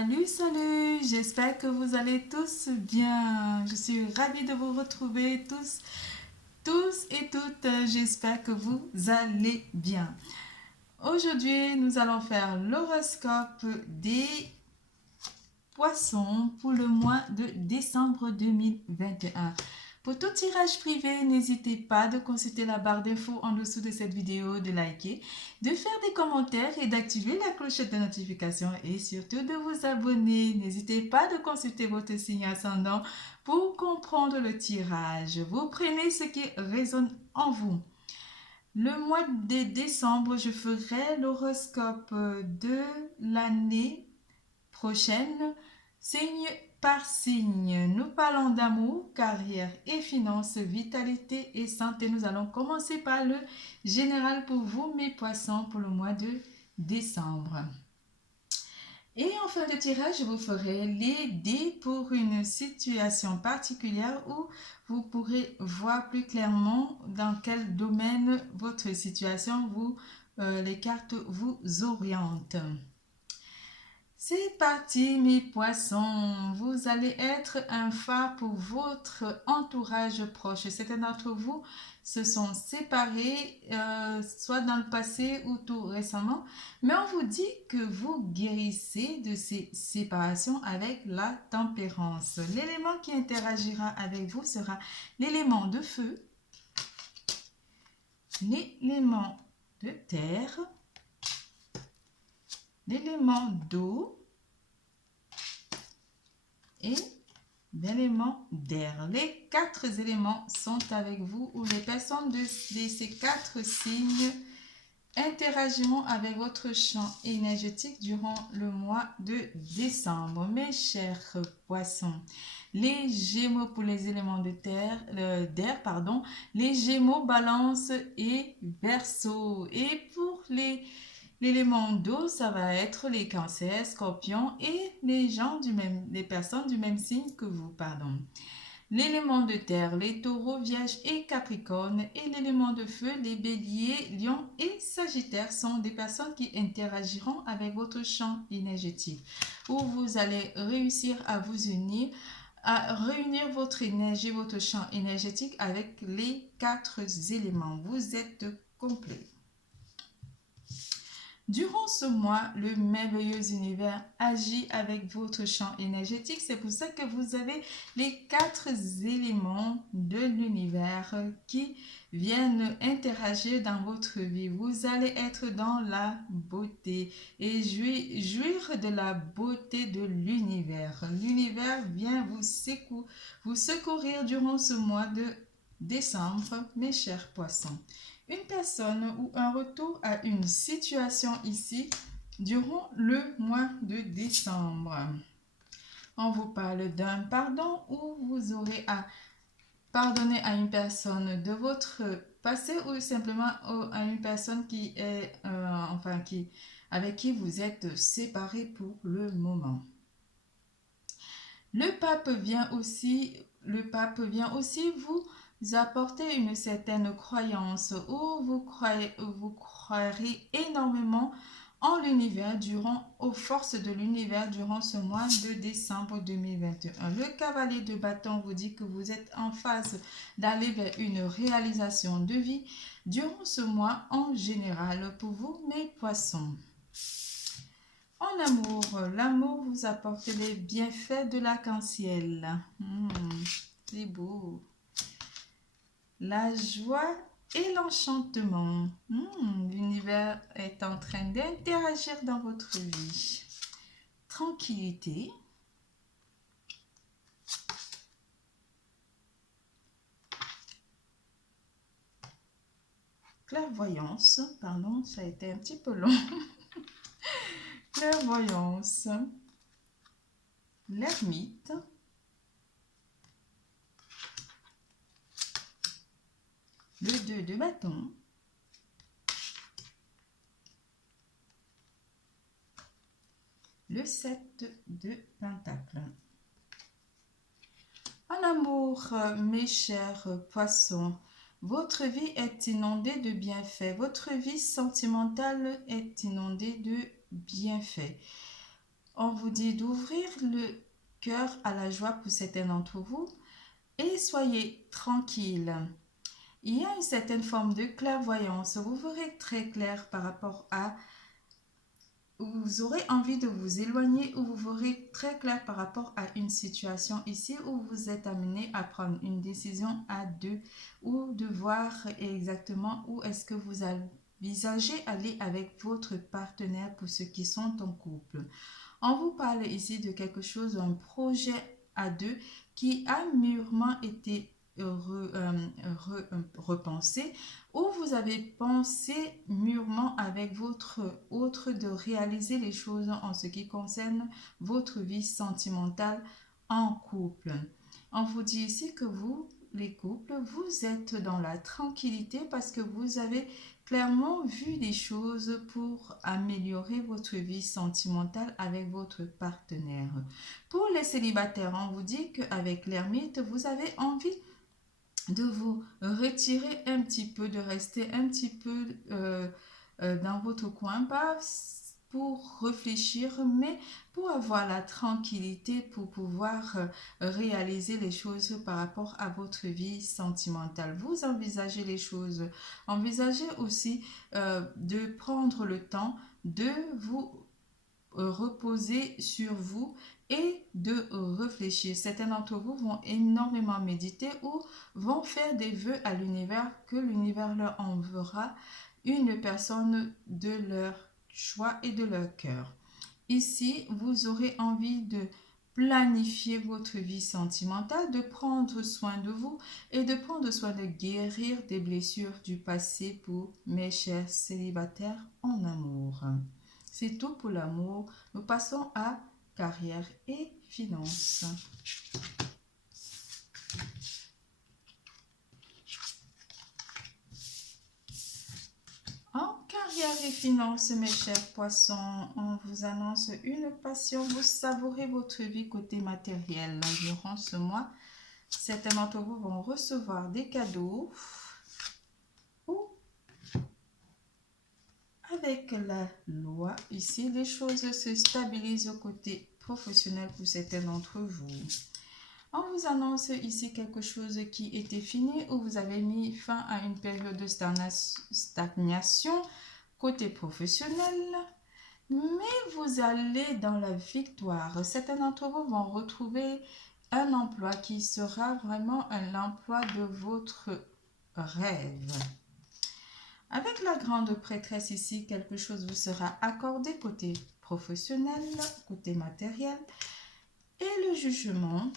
Salut, salut, j'espère que vous allez tous bien. Je suis ravie de vous retrouver tous et toutes. J'espère que vous allez bien. Aujourd'hui, nous allons faire l'horoscope des poissons pour le mois de décembre 2021. Pour tout tirage privé, n'hésitez pas de consulter la barre d'infos en dessous de cette vidéo, de liker, de faire des commentaires et d'activer la clochette de notification et surtout de vous abonner. N'hésitez pas de consulter votre signe ascendant pour comprendre le tirage. Vous prenez ce qui résonne en vous. Le mois de décembre, je ferai l'horoscope de l'année prochaine, signe par signe. Nous parlons d'amour, carrière et finances, vitalité et santé. Nous allons commencer par le général pour vous, mes poissons, pour le mois de décembre. Et en fin de tirage, je vous ferai les dés pour une situation particulière où vous pourrez voir plus clairement dans quel domaine votre situation les cartes vous orientent. C'est parti mes poissons, vous allez être un phare pour votre entourage proche. Certains d'entre vous se sont séparés, soit dans le passé ou tout récemment, mais on vous dit que vous guérissez de ces séparations avec la tempérance. L'élément qui interagira avec vous sera l'élément de feu, l'élément de terre, l'élément d'eau et l'élément d'air. Les 4 éléments sont avec vous ou les personnes de ces 4 signes interagiront avec votre champ énergétique durant le mois de décembre. Mes chers poissons, les Gémeaux pour les éléments de terre, d'air, pardon, les Gémeaux, Balance et Verseau. Et pour l'élément d'eau, ça va être les cancers, scorpions et les personnes du même signe que vous, pardon. L'élément de terre, les taureaux, vierges et capricornes. Et l'élément de feu, les béliers, lions et sagittaires sont des personnes qui interagiront avec votre champ énergétique. Où vous allez réussir à vous unir, à réunir votre énergie, votre champ énergétique avec les 4 éléments. Vous êtes complet. Durant ce mois, le merveilleux univers agit avec votre champ énergétique. C'est pour ça que vous avez les 4 éléments de l'univers qui viennent interagir dans votre vie. Vous allez être dans la beauté et jouir de la beauté de l'univers. L'univers vient vous secourir durant ce mois de décembre, mes chers poissons. Une personne ou un retour à une situation ici durant le mois de décembre. On vous parle d'un pardon où vous aurez à pardonner à une personne de votre passé ou simplement à une personne qui est, avec qui vous êtes séparés pour le moment. Le pape vient aussi vous apporter une certaine croyance où vous croirez énormément en l'univers aux forces de l'univers durant ce mois de décembre 2021. Le cavalier de bâton vous dit que vous êtes en phase d'aller vers une réalisation de vie durant ce mois en général pour vous, mes poissons. En amour, l'amour vous apporte les bienfaits de l'arc-en-ciel. C'est beau. La joie et l'enchantement. L'univers est en train d'interagir dans votre vie. Tranquillité. Clairvoyance. Pardon, ça a été un petit peu long. Clairvoyance. L'ermite. Le 2 de bâton. Le 7 de pentacle. En amour, mes chers poissons, votre vie est inondée de bienfaits. Votre vie sentimentale est inondée de bienfaits. on vous dit d'ouvrir le cœur à la joie pour certains d'entre vous et soyez tranquille. Il y a une certaine forme de clairvoyance. Vous verrez très clair par rapport à... Vous aurez envie de vous éloigner ou vous verrez très clair par rapport à une situation ici où vous êtes amené à prendre une décision à deux ou de voir exactement où est-ce que vous envisagez aller avec votre partenaire pour ceux qui sont en couple. On vous parle ici de quelque chose, un projet à deux qui a mûrement été repensé, ou vous avez pensé mûrement avec votre autre de réaliser les choses en ce qui concerne votre vie sentimentale en couple. On vous dit ici que vous, les couples, vous êtes dans la tranquillité parce que vous avez clairement vu des choses pour améliorer votre vie sentimentale avec votre partenaire. Pour les célibataires, on vous dit qu'avec l'ermite, vous avez envie de vous retirer un petit peu, de rester un petit peu dans votre coin, pas pour réfléchir, mais pour avoir la tranquillité, pour pouvoir réaliser les choses par rapport à votre vie sentimentale. Vous envisagez les choses, envisagez aussi de prendre le temps de vous reposer sur vous et de réfléchir. Certains d'entre vous vont énormément méditer ou vont faire des vœux à l'univers que l'univers leur enverra une personne de leur choix et de leur cœur. Ici, vous aurez envie de planifier votre vie sentimentale, de prendre soin de vous et de prendre soin de guérir des blessures du passé pour mes chers célibataires en amour. C'est tout pour l'amour. Nous passons à carrière et finances. En carrière et finances, mes chers poissons, on vous annonce une passion. Vous savourez votre vie côté matériel. Durant ce mois, certains d'entre vous vont recevoir des cadeaux ou avec la loi. Ici, les choses se stabilisent au côté professionnel pour certains d'entre vous. On vous annonce ici quelque chose qui était fini ou vous avez mis fin à une période de stagnation côté professionnel. Mais vous allez dans la victoire. Certains d'entre vous vont retrouver un emploi qui sera vraiment l'emploi de votre rêve. Avec la grande prêtresse ici, quelque chose vous sera accordé côté professionnel, côté matériel. Et le jugement,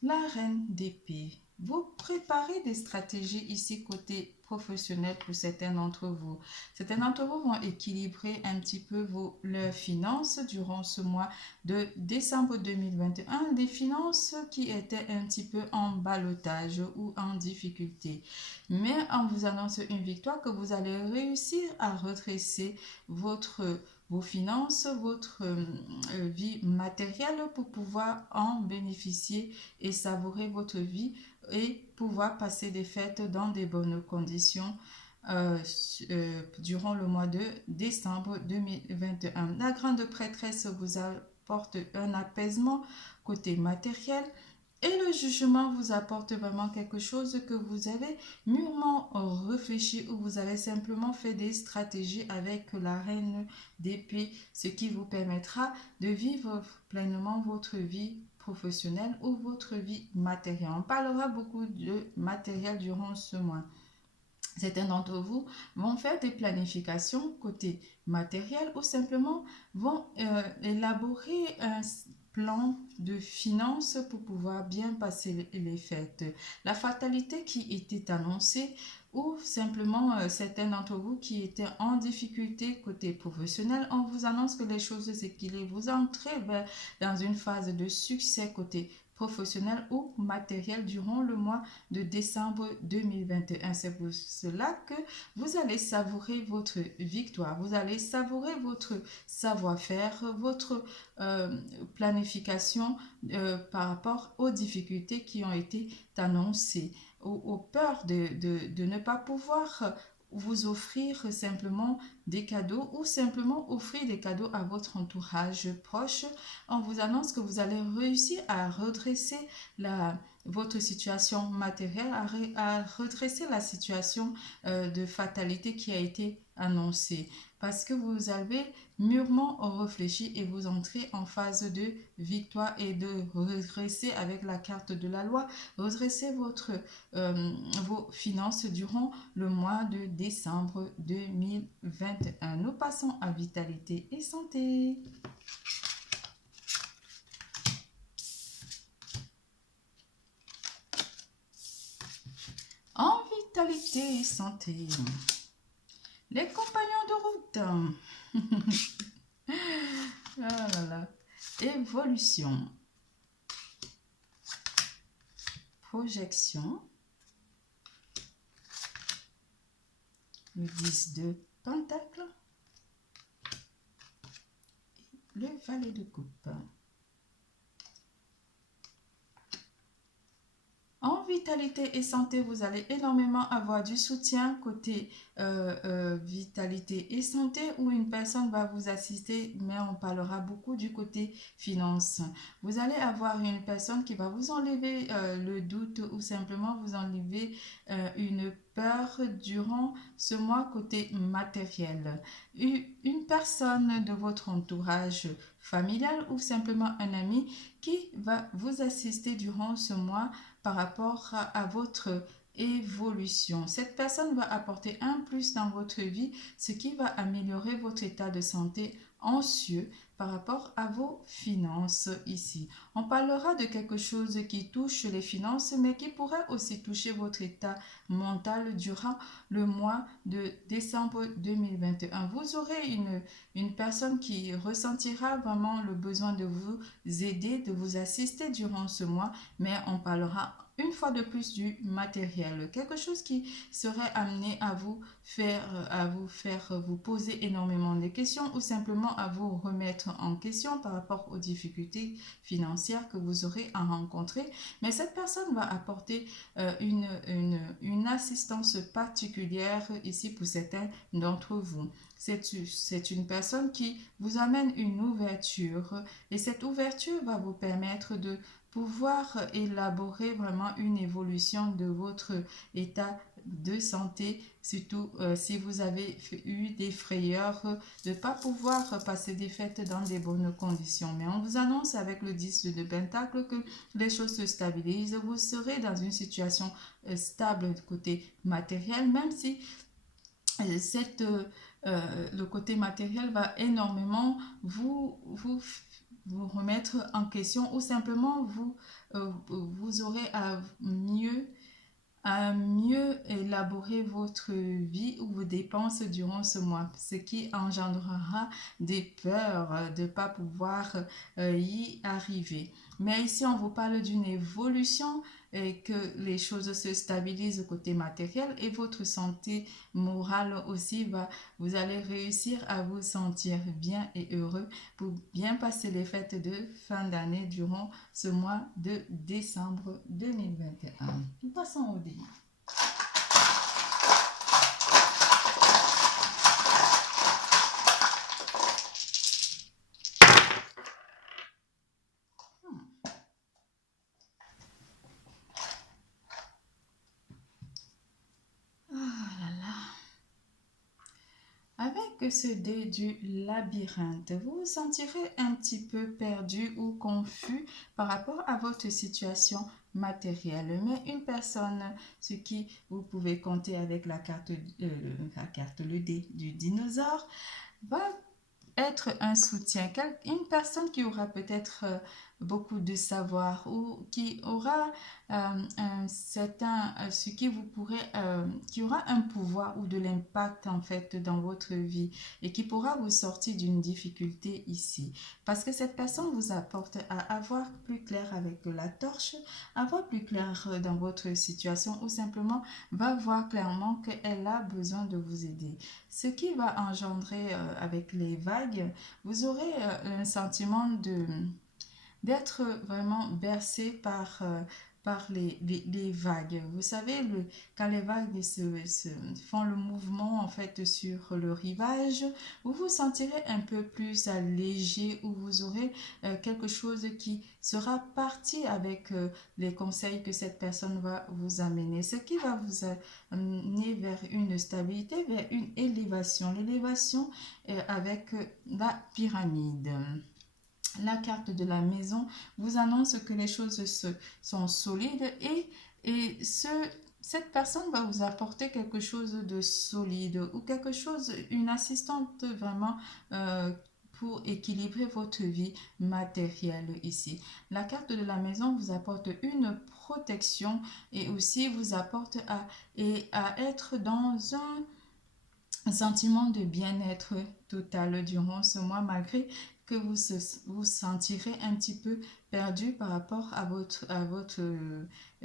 la reine d'épée. Vous préparez des stratégies ici côté professionnel pour certains d'entre vous. Certains d'entre vous vont équilibrer un petit peu leurs finances durant ce mois de décembre 2021. Des finances qui étaient un petit peu en ballottage ou en difficulté. Mais on vous annonce une victoire que vous allez réussir à redresser vos finances, votre vie matérielle pour pouvoir en bénéficier et savourer votre vie et pouvoir passer des fêtes dans des bonnes conditions durant le mois de décembre 2021. La grande prêtresse vous apporte un apaisement côté matériel. Et le jugement vous apporte vraiment quelque chose que vous avez mûrement réfléchi ou vous avez simplement fait des stratégies avec la reine d'épée, ce qui vous permettra de vivre pleinement votre vie professionnelle ou votre vie matérielle. On parlera beaucoup de matériel durant ce mois. Certains d'entre vous vont faire des planifications côté matériel ou simplement vont élaborer un plan de finances pour pouvoir bien passer les fêtes. La fatalité qui était annoncée ou simplement certains d'entre vous qui étaient en difficulté côté professionnel, on vous annonce que les choses s'équilibrent. Vous entrez dans une phase de succès côté professionnel ou matériel durant le mois de décembre 2021. C'est pour cela que vous allez savourer votre victoire, vous allez savourer votre savoir-faire, votre planification par rapport aux difficultés qui ont été annoncées, aux peurs de ne pas pouvoir vous offrir simplement des cadeaux ou simplement offrir des cadeaux à votre entourage proche. On vous annonce que vous allez réussir à redresser votre situation matérielle, à redresser la situation de fatalité qui a été annoncée. Parce que vous avez mûrement réfléchi et vous entrez en phase de victoire et de redresser avec la carte de la loi, redresser vos finances durant le mois de décembre 2021. Nous passons à vitalité et santé. En vitalité et santé, les compagnons de route. Ah là là. Évolution. Projection. Le 10 de Pentacle. Et le valet de coupe. En vitalité et santé, vous allez énormément avoir du soutien côté vitalité et santé où une personne va vous assister, mais on parlera beaucoup du côté finance. Vous allez avoir une personne qui va vous enlever le doute ou simplement vous enlever une peur durant ce mois côté matériel. Une personne de votre entourage familial ou simplement un ami qui va vous assister durant ce mois par rapport à votre évolution. Cette personne va apporter un plus dans votre vie, ce qui va améliorer votre état de santé anxieux par rapport à vos finances ici. On parlera de quelque chose qui touche les finances, mais qui pourrait aussi toucher votre état mental durant le mois de décembre 2021. Vous aurez une personne qui ressentira vraiment le besoin de vous aider, de vous assister durant ce mois, mais on parlera une fois de plus du matériel, quelque chose qui serait amené à vous faire vous poser énormément de questions ou simplement à vous remettre en question par rapport aux difficultés financières que vous aurez à rencontrer. Mais cette personne va apporter une assistance particulière ici pour certains d'entre vous. C'est une personne qui vous amène une ouverture et cette ouverture va vous permettre de pouvoir élaborer vraiment une évolution de votre état de santé, surtout si vous avez eu des frayeurs de ne pas pouvoir passer des fêtes dans des bonnes conditions. Mais on vous annonce avec le 10 de Pentacle que les choses se stabilisent, vous serez dans une situation stable côté matériel, même si le côté matériel va énormément vous remettre en question ou simplement vous aurez à mieux élaborer votre vie ou vos dépenses durant ce mois, ce qui engendrera des peurs de ne pas pouvoir y arriver. Mais ici, on vous parle d'une évolution et que les choses se stabilisent côté matériel et votre santé morale aussi vous allez réussir à vous sentir bien et heureux pour bien passer les fêtes de fin d'année durant ce mois de décembre 2021. Nous passons au dé. Avec ce dé du labyrinthe, vous vous sentirez un petit peu perdu ou confus par rapport à votre situation matérielle. Mais une personne, ce qui vous pouvez compter avec la carte le dé du dinosaure, va être un soutien. Une personne qui aura peut-être beaucoup de savoir ou qui aura un certain, ce qui vous pourrez, qui aura un pouvoir ou de l'impact en fait dans votre vie et qui pourra vous sortir d'une difficulté ici. Parce que cette personne vous apporte à avoir plus clair avec la torche, avoir plus clair dans votre situation ou simplement va voir clairement qu'elle a besoin de vous aider. Ce qui va engendrer avec les vagues, vous aurez un sentiment d'être vraiment bercé par par les vagues. Vous savez, quand les vagues font le mouvement en fait sur le rivage, vous vous sentirez un peu plus léger, ou vous aurez quelque chose qui sera parti avec les conseils que cette personne va vous amener, ce qui va vous amener vers une stabilité, vers une élévation. L'élévation avec la pyramide. La carte de la maison vous annonce que les choses sont solides, et cette personne va vous apporter quelque chose de solide, ou quelque chose, une assistante vraiment pour équilibrer votre vie matérielle ici. La carte de la maison vous apporte une protection, et aussi vous apporte à être dans un sentiment de bien-être total durant ce mois, malgré que vous sentirez un petit peu perdu par rapport à votre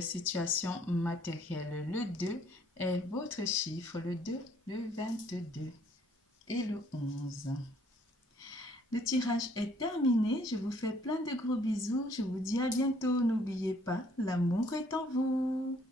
situation matérielle. Le 2 est votre chiffre, le 2, le 22 et le 11. Le tirage est terminé, je vous fais plein de gros bisous, je vous dis à bientôt, n'oubliez pas, l'amour est en vous.